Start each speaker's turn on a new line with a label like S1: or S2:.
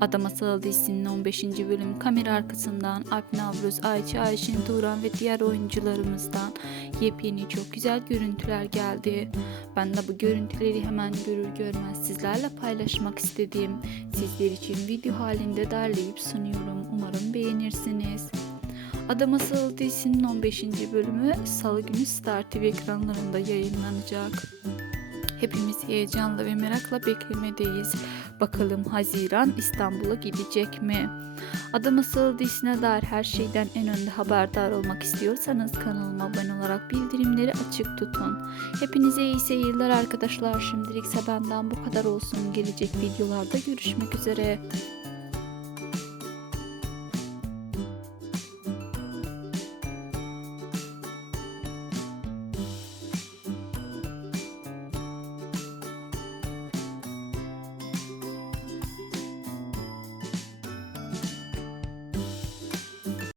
S1: Adam Asıl dizisinin 15. bölüm kamera arkasından Alp Navruz, Ayça Ayşin Turan ve diğer oyuncularımızdan yepyeni çok güzel görüntüler geldi. Ben de bu görüntüleri hemen görür görmez sizlerle paylaşmak istedim. Sizler için video halinde derleyip sunuyorum. Umarım beğenirsiniz. Adam Asıl dizisinin 15. bölümü Salı günü Star TV ekranlarında yayınlanacak. Hepimiz heyecanla ve merakla beklemedeyiz. Bakalım Haziran İstanbul'a gidecek mi? Adam Asıl dizisine dair her şeyden en önde haberdar olmak istiyorsanız kanalıma abone olarak bildirimleri açık tutun. Hepinize iyi seyirler arkadaşlar. Şimdilikse benden bu kadar olsun. Gelecek videolarda görüşmek üzere.